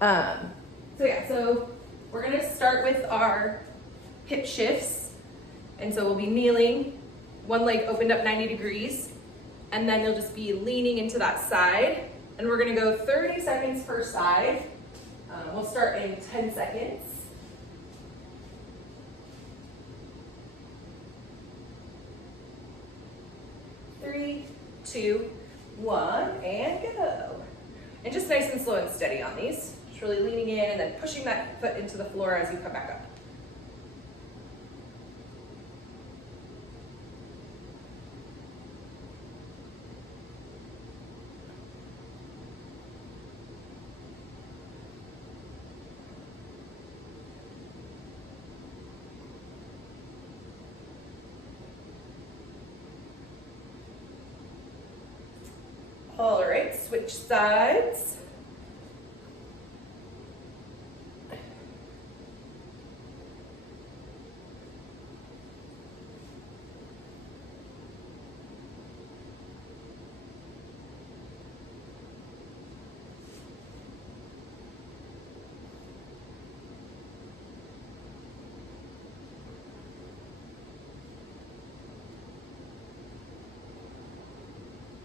So yeah, so we're gonna start with our hip shifts. And so we'll be kneeling, one leg opened up 90 degrees, and then you'll just be leaning into that side. And we're gonna go 30 seconds per side. We'll start in 10 seconds. 3, 2, 1, and go. And just nice and slow and steady on these. Just really leaning in and then pushing that foot into the floor as you come back up. All right, switch sides.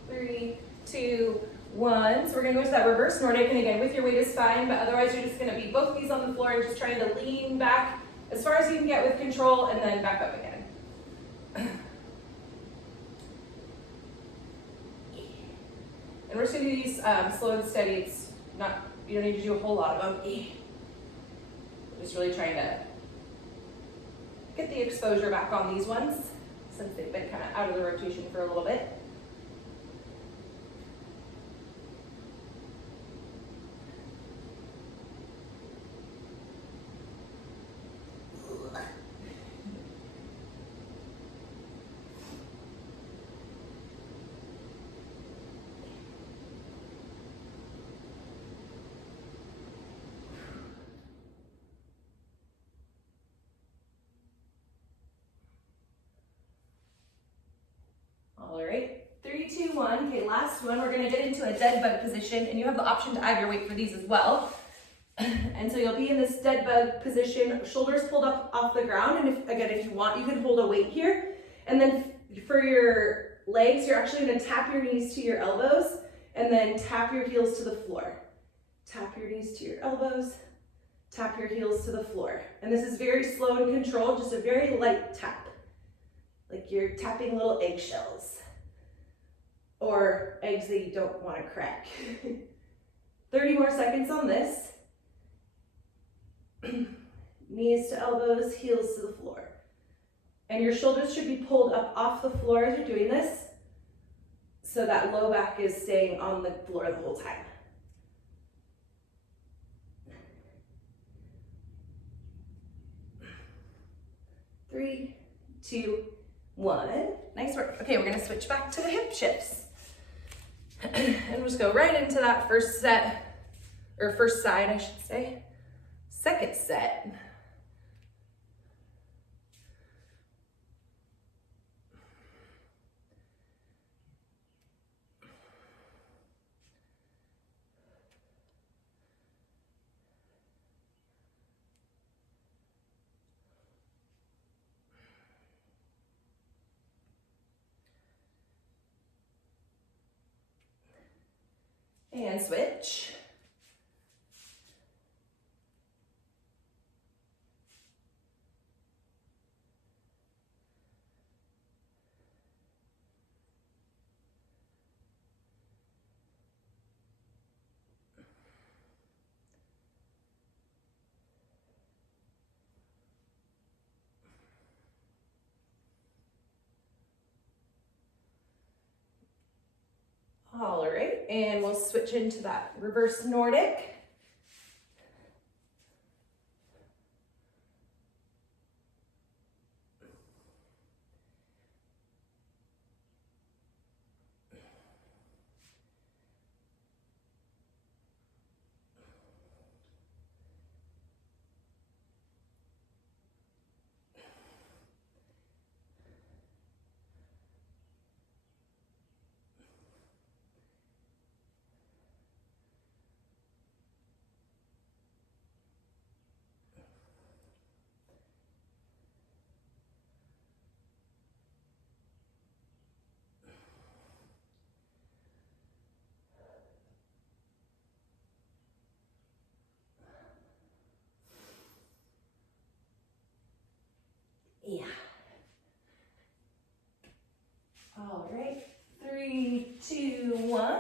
Three, 2, 1. So we're gonna go to that reverse Nordic, and again, with your weight is fine, but otherwise you're just gonna be both knees on the floor and just trying to lean back as far as you can get with control, and then back up again. And we're just gonna do these slow and steady. It's not, you don't need to do a whole lot of them. Just really trying to get the exposure back on these ones since they've been kind of out of the rotation for a little bit. All right, 3, 2, 1. Okay, last one. We're gonna get into a dead bug position, and you have the option to add your weight for these as well. And so you'll be in this dead bug position, shoulders pulled up off the ground. And if you want, you can hold a weight here. And then for your legs, you're actually gonna tap your knees to your elbows, and then tap your heels to the floor. Tap your knees to your elbows, tap your heels to the floor. And this is very slow and controlled, just a very light tap. Like you're tapping little eggshells or eggs that you don't want to crack. 30 more seconds on this. Knees to elbows, heels to the floor. And your shoulders should be pulled up off the floor as you're doing this, so that low back is staying on the floor the whole time. Three, 2, 1. Nice work. Okay, we're gonna switch back to the hip shifts. And we'll just go right into that first set, or first side, I should say. Second set. And switch. All right, and we'll switch into that reverse Nordic.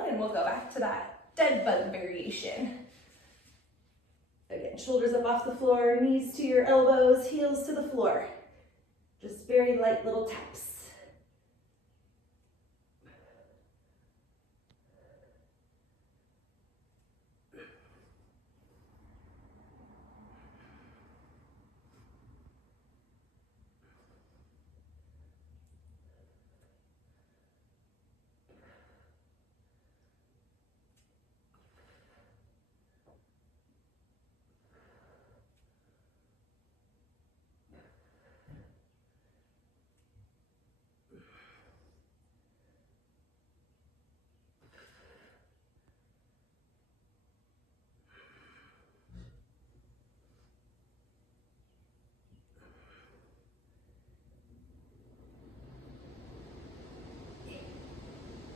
one, and we'll go back to that dead bug variation. Again, shoulders up off the floor, knees to your elbows, heels to the floor. Just very light little taps.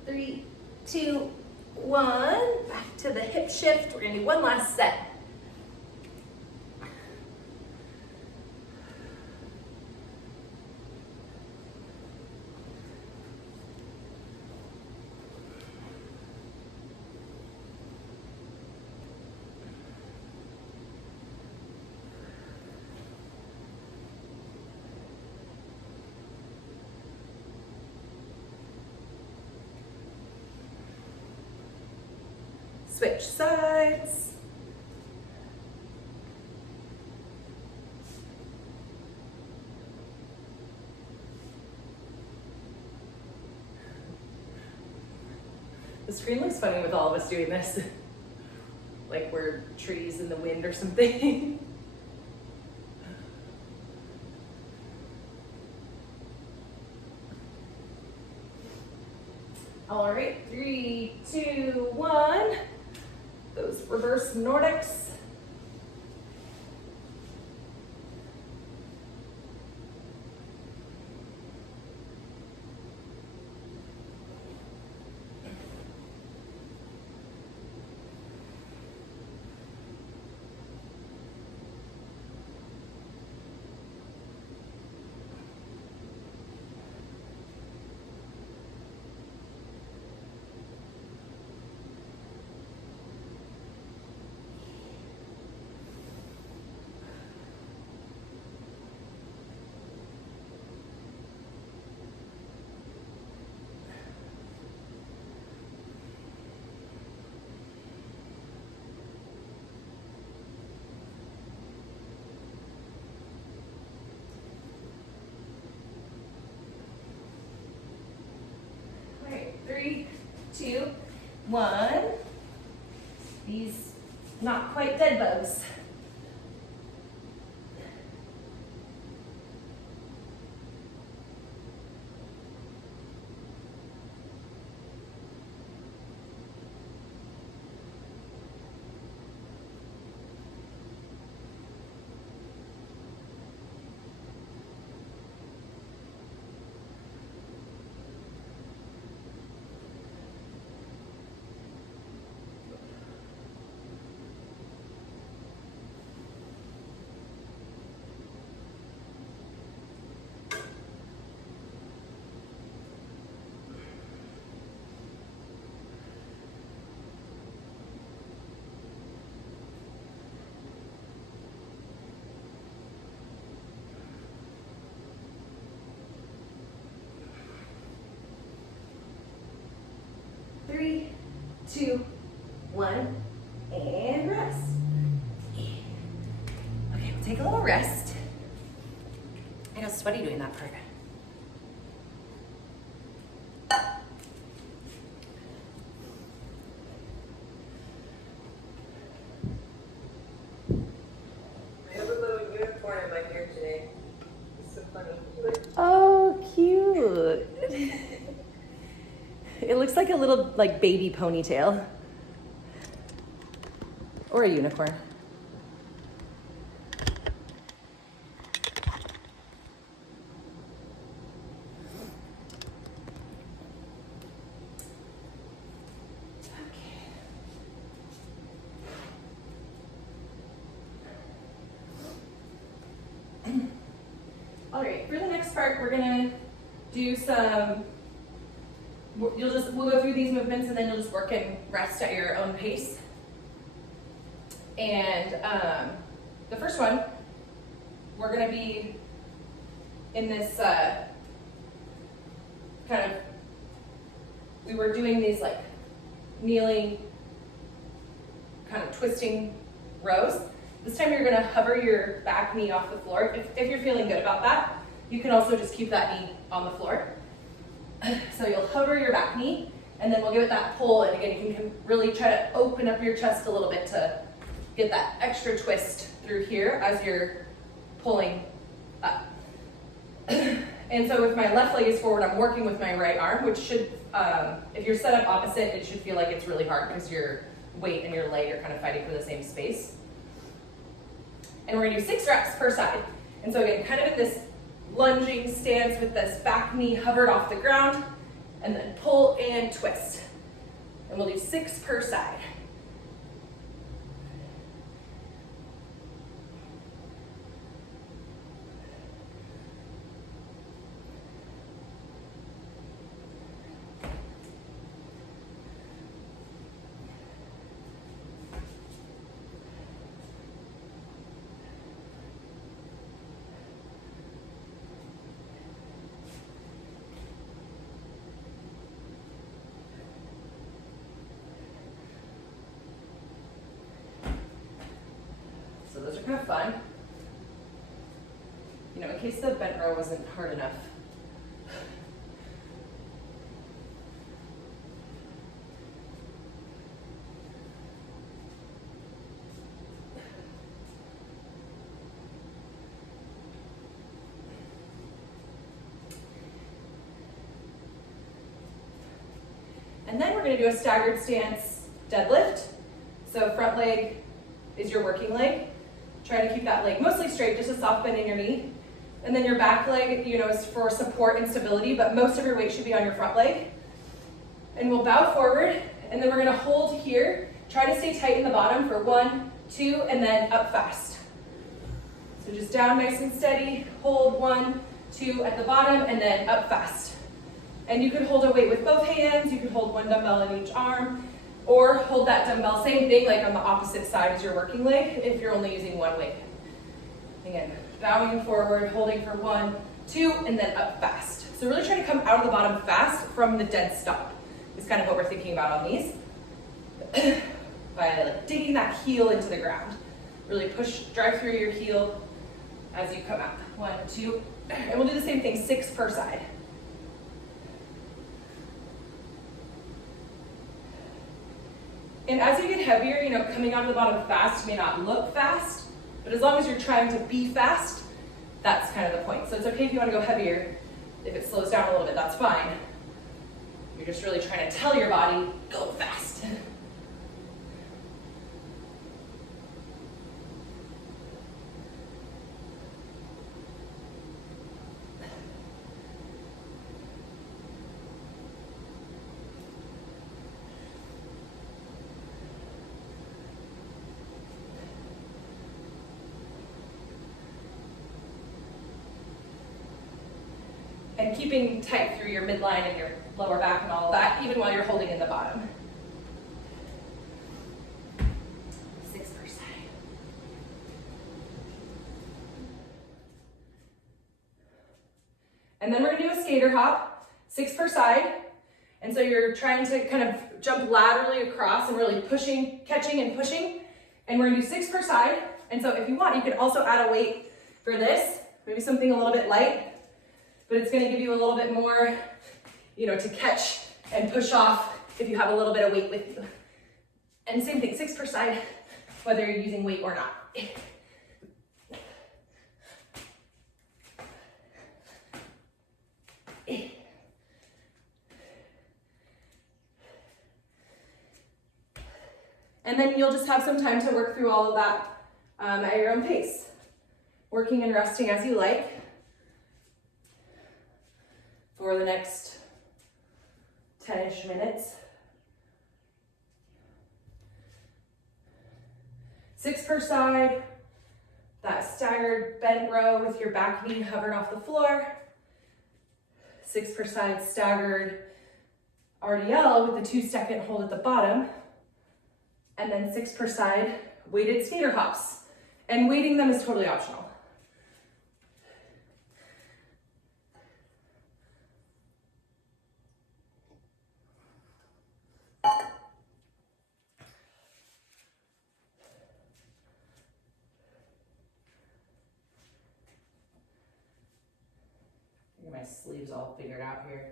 Three, two, one. Back to the hip shift. We're gonna do one last set. Switch sides. The screen looks funny with all of us doing this. Like we're trees in the wind or something. All right, 3, 2, 1. Those reverse nordics. All right, 3, 2, 1. These not quite dead bugs. Three, 2, 1, and rest. Okay, we'll take a little rest. I know, sweaty doing that part. I have a little unicorn in my hair today. It's so funny. Oh, cute. It looks like a little like baby ponytail. Or a unicorn. All right, for the next part, we're gonna do some we'll go through these movements and then you'll just work and rest at your own pace. And the first one, we're gonna be in this kind of, we were doing these like kneeling, kind of twisting rows. This time you're gonna hover your back knee off the floor. If you're feeling good about that, you can also just keep that knee on the floor. So you'll hover your back knee, and then we'll give it that pull, and again, you can really try to open up your chest a little bit to get that extra twist through here as you're pulling up. And so if my left leg is forward, I'm working with my right arm, which should, if you're set up opposite, it should feel like it's really hard because your weight and your leg are kind of fighting for the same space. And we're gonna do 6 reps per side. And so again, kind of in this lunging stance with this back knee hovered off the ground, and then pull and twist. And we'll do 6 per side. So those are kind of fun. You know, in case the bent row wasn't hard enough. And then we're going to do a staggered stance deadlift. So front leg is your working leg. Try to keep that leg mostly straight, just a soft bend in your knee. And then your back leg, you know, is for support and stability, but most of your weight should be on your front leg. And we'll bow forward, and then we're gonna hold here. Try to stay tight in the bottom for 1, 2, and then up fast. So just down nice and steady, hold 1, 2 at the bottom, and then up fast. And you could hold a weight with both hands, you could hold 1 dumbbell in each arm, or hold that dumbbell, same thing, like on the opposite side as your working leg, if you're only using 1 weight. Again, bowing forward, holding for 1, 2, and then up fast. So really try to come out of the bottom fast from the dead stop, is kind of what we're thinking about on these. By like digging that heel into the ground. Really push, drive through your heel as you come out. 1, 2, and we'll do the same thing, 6 per side. And as you get heavier, you know, coming onto the bottom fast may not look fast, but as long as you're trying to be fast, that's kind of the point. So it's okay if you want to go heavier. If it slows down a little bit, that's fine. You're just really trying to tell your body, go fast. And keeping tight through your midline and your lower back and all of that, even while you're holding in the bottom. 6 per side. And then we're gonna do a skater hop, 6 per side. And so you're trying to kind of jump laterally across and really pushing, catching and pushing. And we're gonna do 6 per side. And so if you want, you can also add a weight for this, maybe something a little bit light, but it's gonna give you a little bit more, you know, to catch and push off if you have a little bit of weight with you. And same thing, 6 per side, whether you're using weight or not. And then you'll just have some time to work through all of that at your own pace, working and resting as you like for the next 10-ish minutes. 6 per side, that staggered bent row with your back knee hovered off the floor. 6 per side, staggered RDL with the 2-second hold at the bottom, and then 6 per side weighted skater hops. And weighting them is totally optional. Get my sleeves all figured out here.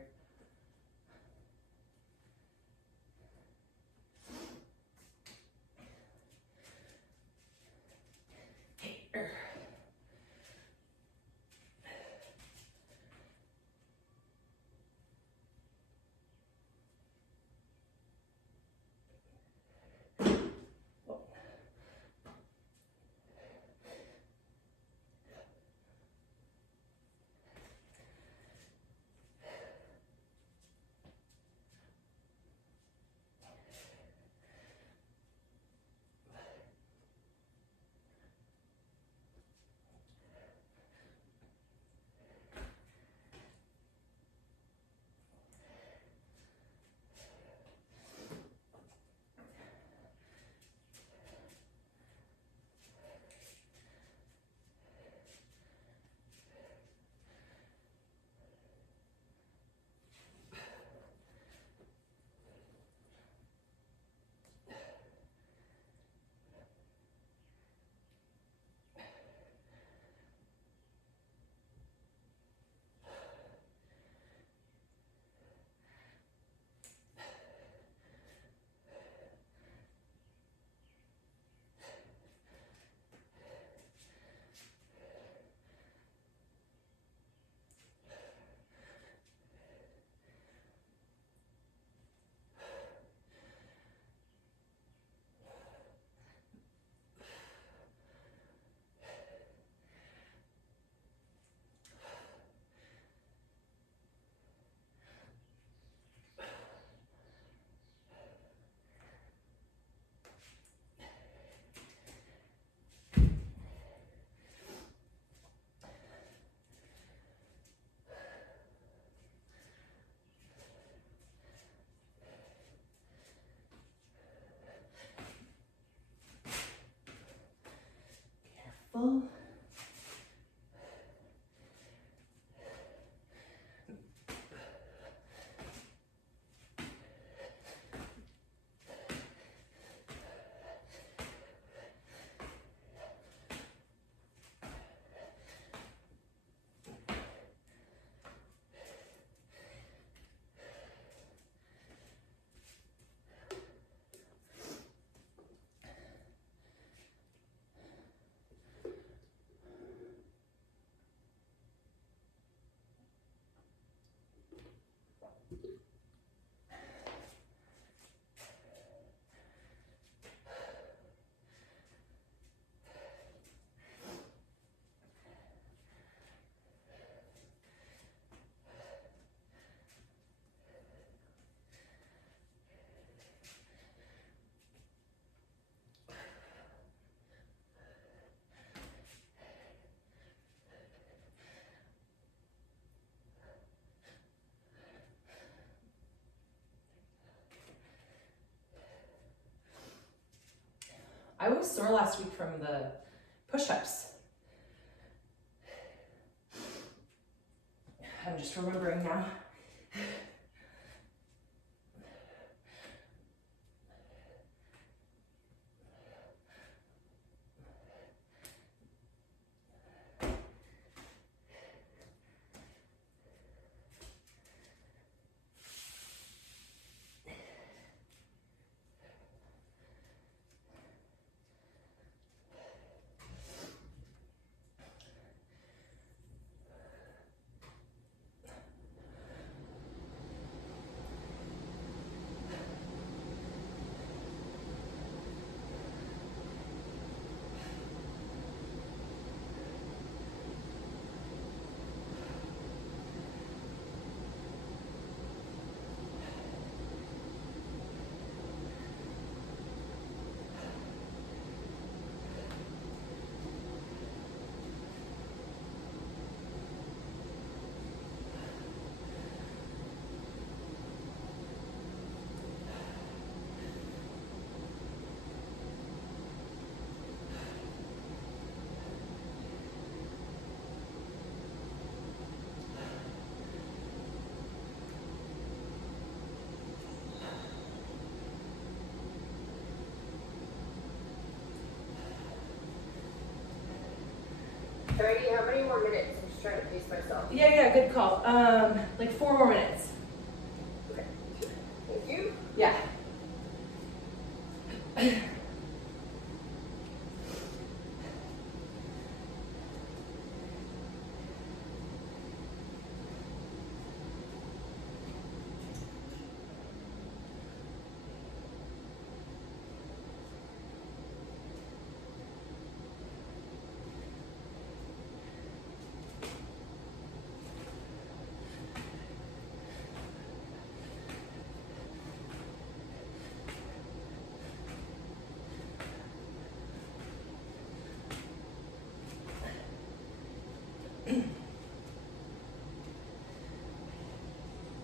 Careful. I was sore last week from the push-ups. I'm just remembering now. Chardy, how many more minutes? I'm just trying to pace myself. Yeah, good call. Like 4 more minutes. Okay. Thank you. Yeah.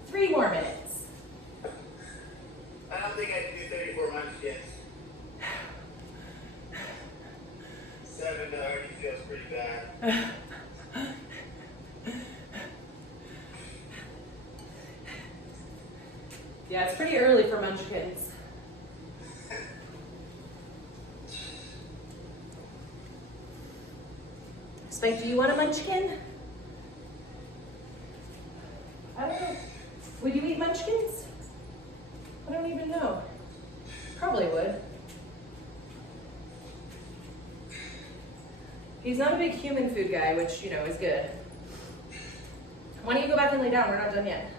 Three more minutes. I don't think I can do 34 months yet. 7 already feels pretty bad. Yeah, it's pretty early for munchkins. Spike, do you want a munchkin? I don't know. Would you eat munchkins? I don't even know. Probably would. He's not a big human food guy, which, you know, is good. Why don't you go back and lay down? We're not done yet.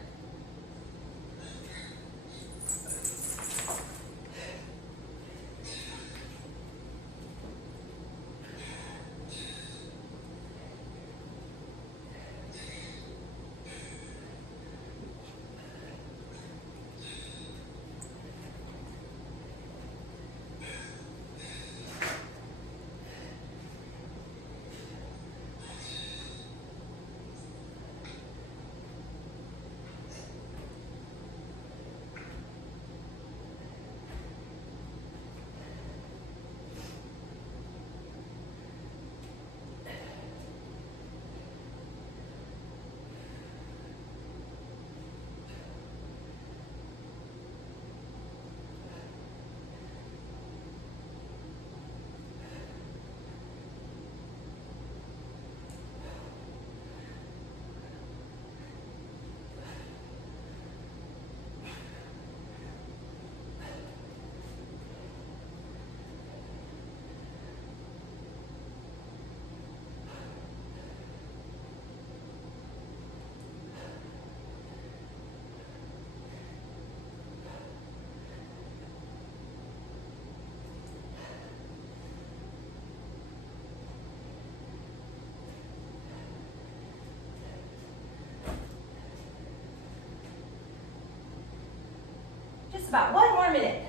Just about 1 more minute.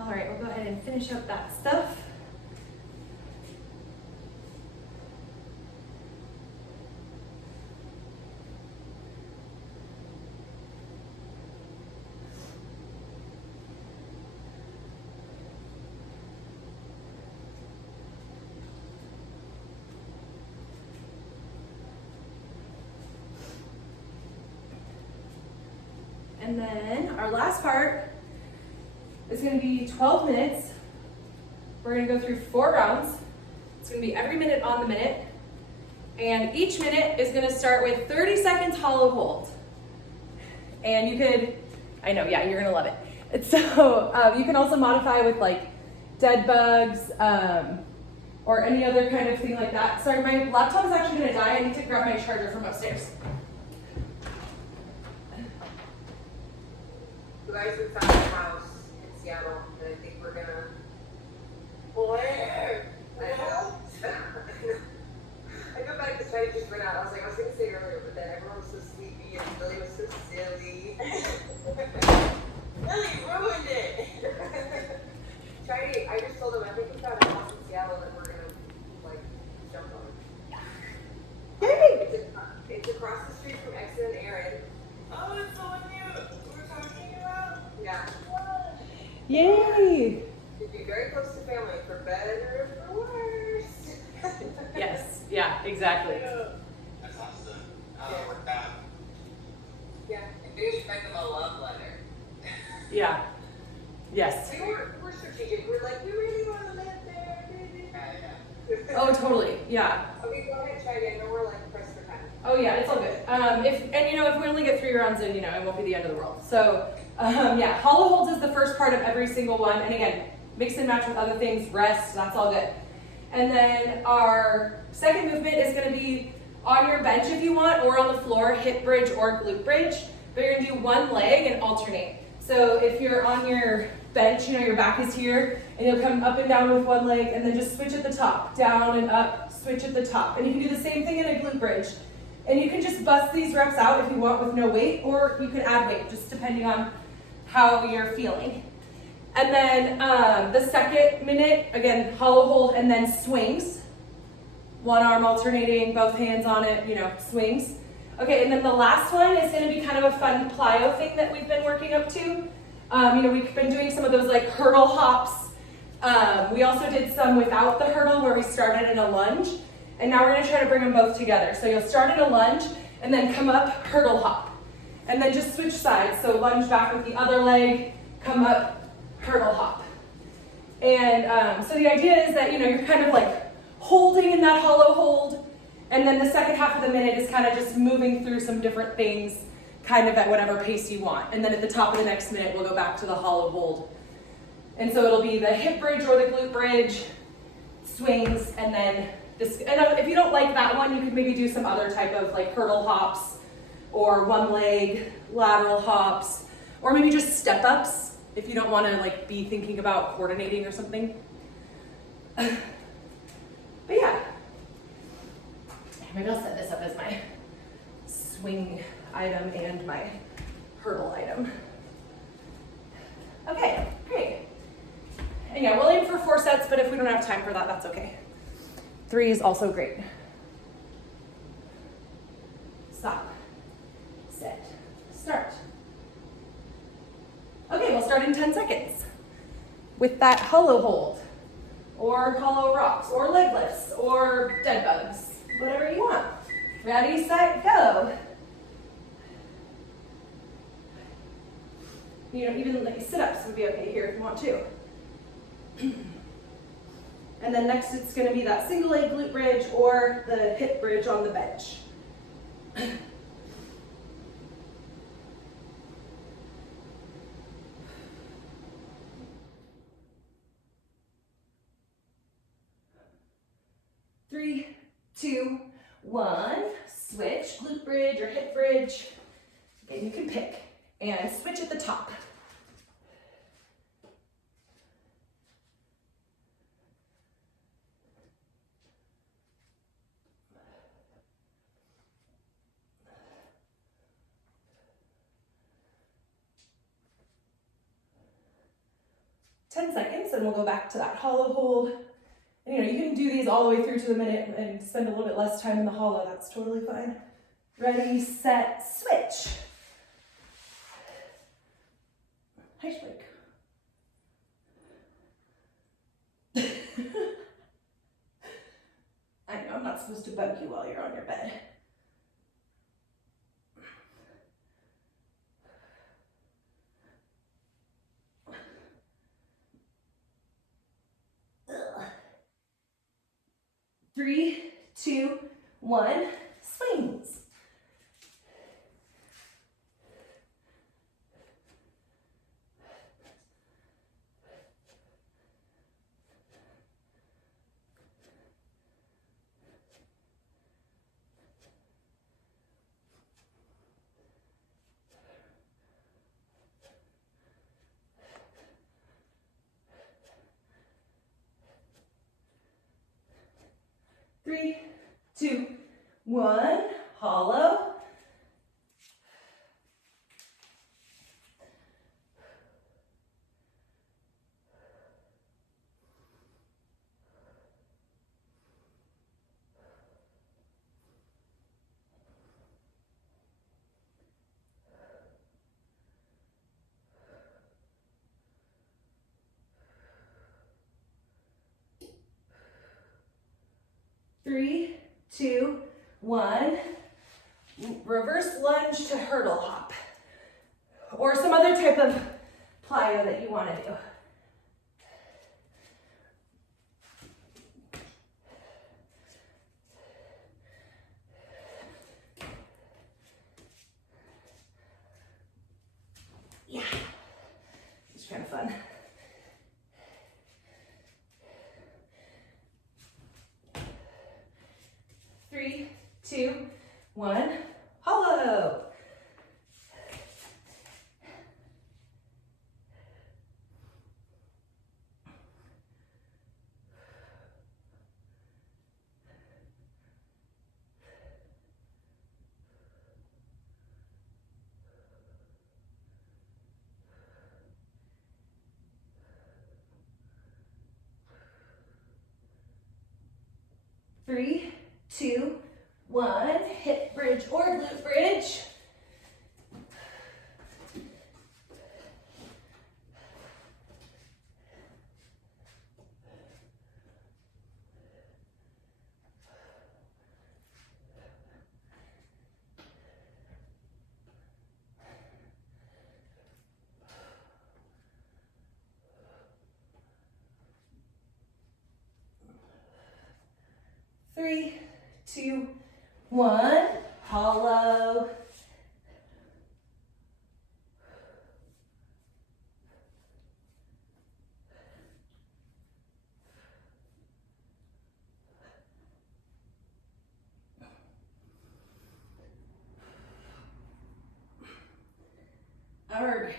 All right, we'll go ahead and finish up that stuff. And then our last part is going to be 12 minutes. We're going to go through 4 rounds. It's going to be every minute on the minute. And each minute is going to start with 30 seconds hollow hold. And you could, I know, yeah, you're going to love it. And so you can also modify with like dead bugs or any other kind of thing like that. Sorry, my laptop is actually going to die. I need to grab my charger from upstairs. You guys inside the house can see Seattle, and I think we're gonna. Where? I know. I go back to try to just run out. I was gonna say earlier, but then everyone was so sleepy and Lily was so silly. Lily ruined it. Chardy, I just told him I think we found a house in Seattle that we're gonna like jump on. Yay! It's across the street from Exit and Aaron. Oh, it's the one you were talking about? Yeah. Yay! It'd be very close to family, for better or for worse. Yes, yeah, exactly. That's awesome. How it worked out. Yeah. I think you should write them a love letter. Yeah. Yes. We're strategic. We're like, we really want to live there. Yeah. Oh, totally. Yeah. Okay, go ahead, Chardy. I know we're like pressed for time. Oh yeah, it's all good. If we only get 3 rounds in, it won't be the end of the world. So yeah, hollow holds is the first part of every single one. And again, mix and match with other things, rest, that's all good. And then our second movement is gonna be on your bench if you want, or on the floor, hip bridge or glute bridge. But you're gonna do one leg and alternate. So if you're on your bench, your back is here, and you'll come up and down with one leg, and then just switch at the top, down and up, switch at the top. And you can do the same thing in a glute bridge. And you can just bust these reps out if you want with no weight, or you can add weight, just depending on how you're feeling. And then the second minute, again, hollow hold and then swings. One arm alternating, both hands on it, swings. Okay, and then the last one is gonna be kind of a fun plyo thing that we've been working up to. We've been doing some of those like hurdle hops. We also did some without the hurdle where we started in a lunge. And now we're gonna try to bring them both together. So you'll start in a lunge and then come up, hurdle hop. And then just switch sides. So lunge back with the other leg, come up, hurdle hop. And so the idea is that, you're kind of like holding in that hollow hold. And then the second half of the minute is kind of just moving through some different things, kind of at whatever pace you want. And then at the top of the next minute, we'll go back to the hollow hold. And so it'll be the hip bridge or the glute bridge, swings, and then this. And if you don't like that one, you could maybe do some other type of like hurdle hops or one leg lateral hops, or maybe just step ups if you don't want to like be thinking about coordinating or something. But yeah, maybe I'll set this up as my swing item and my hurdle item. Okay, great. And yeah, we'll aim for 4 sets, but if we don't have time for that, that's okay. 3 is also great. Stop, set, start. Okay, we'll start in 10 seconds with that hollow hold, or hollow rocks, or leg lifts, or dead bugs, whatever you want. Ready, set, go. Even like sit-ups would be okay here if you want to. And then next it's gonna be that single leg glute bridge or the hip bridge on the bench. 3, 2, 1, switch, glute bridge or hip bridge. And you can pick, and switch at the top. Seconds, and we'll go back to that hollow hold. And you can do these all the way through to the minute and spend a little bit less time in the hollow. That's totally fine. Ready, set, switch. Hi, Blake. I know, I'm not supposed to bug you while you're on your bed. Ugh. 3, 2, 1, swings. 3, 2, 1. Reverse lunge to hurdle hop. Or some other type of plyo that you want to do. Yeah, it's kind of fun. Three, 2, 1, hollow. Three, 2, 1, hip bridge or glute bridge. Three, 2, 1, hollow. All right.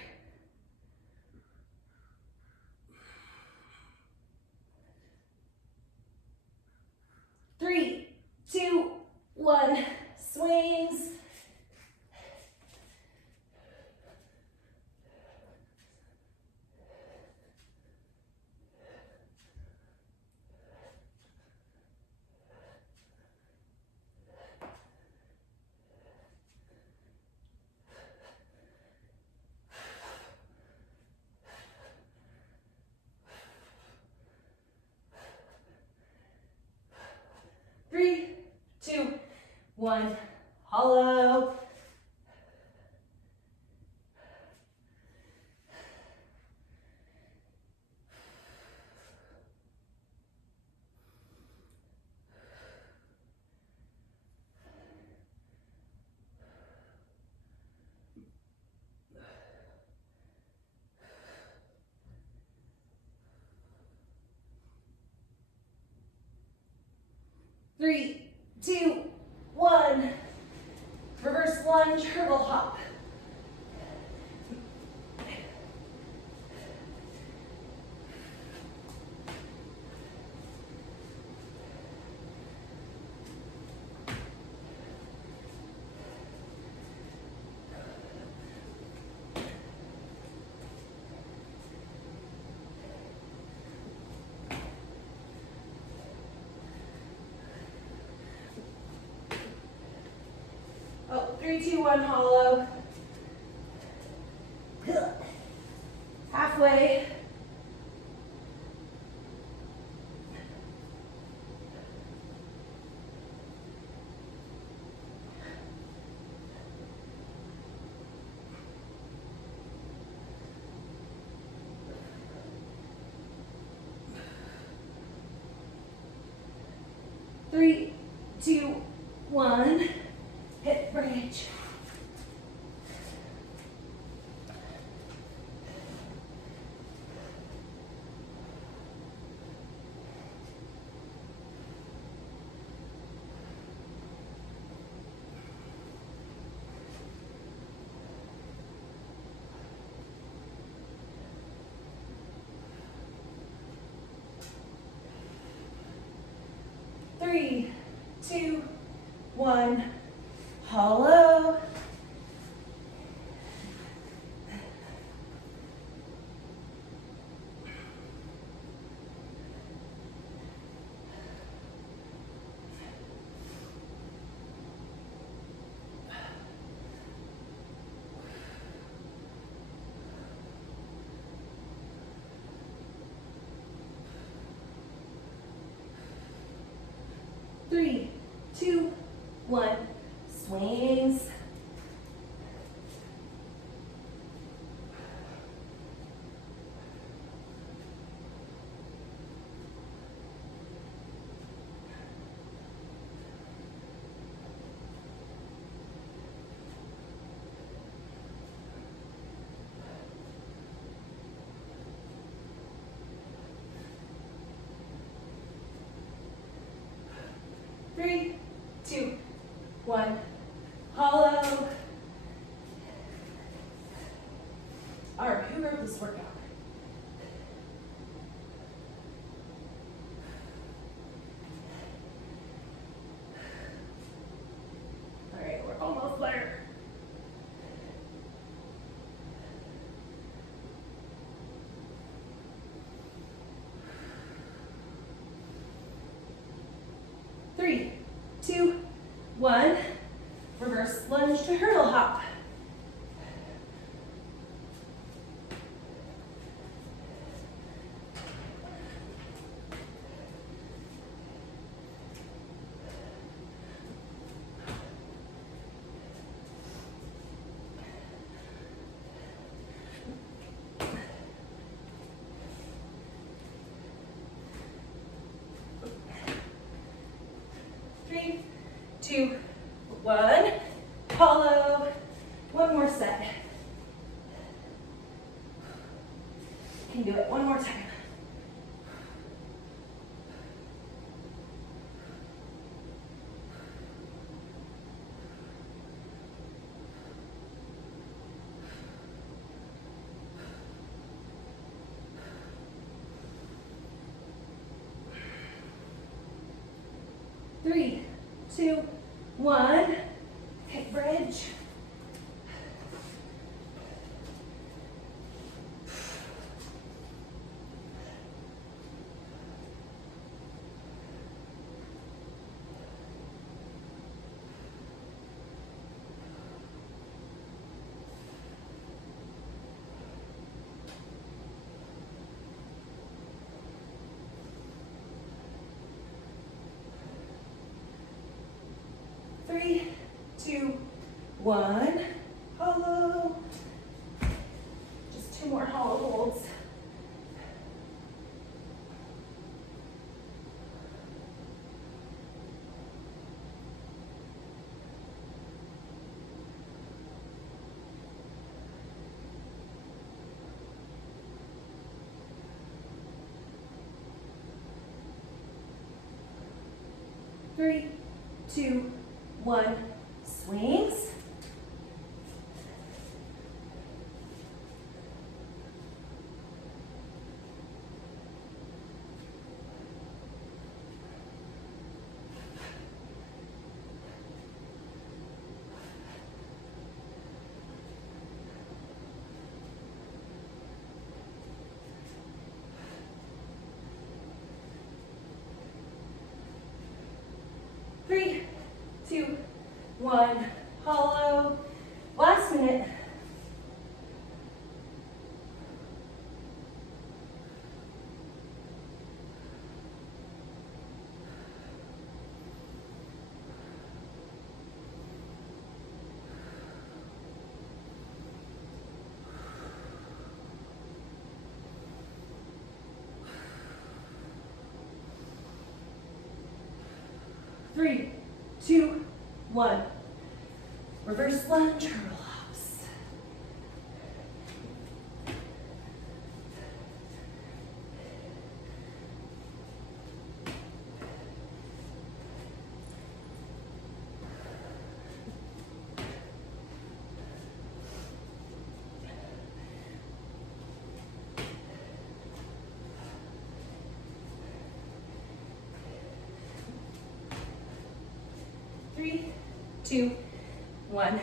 Three, 2, 1, swings. Three, 2, 1, hollow. Three, 2, 1, reverse lunge, hurdle hop. Oh, 3, 2, 1, hollow. Halfway. Three, 2, 1. Hip bridge. Three, 2, 1, hollow. Three, this workout. All right, we're almost there. Three, two, one. Reverse lunge to hurdle hop. Three, two, one. Hollow. One more set. You can do it one more time. Three, two, one. Hip bridge. Three, two, one. Hollow. Just two more hollow holds. Three, two, one. Swings. Three, two, one. Hollow. Last minute. Three, two, one. Reverse lunge, hurdle hops. Three, two, one.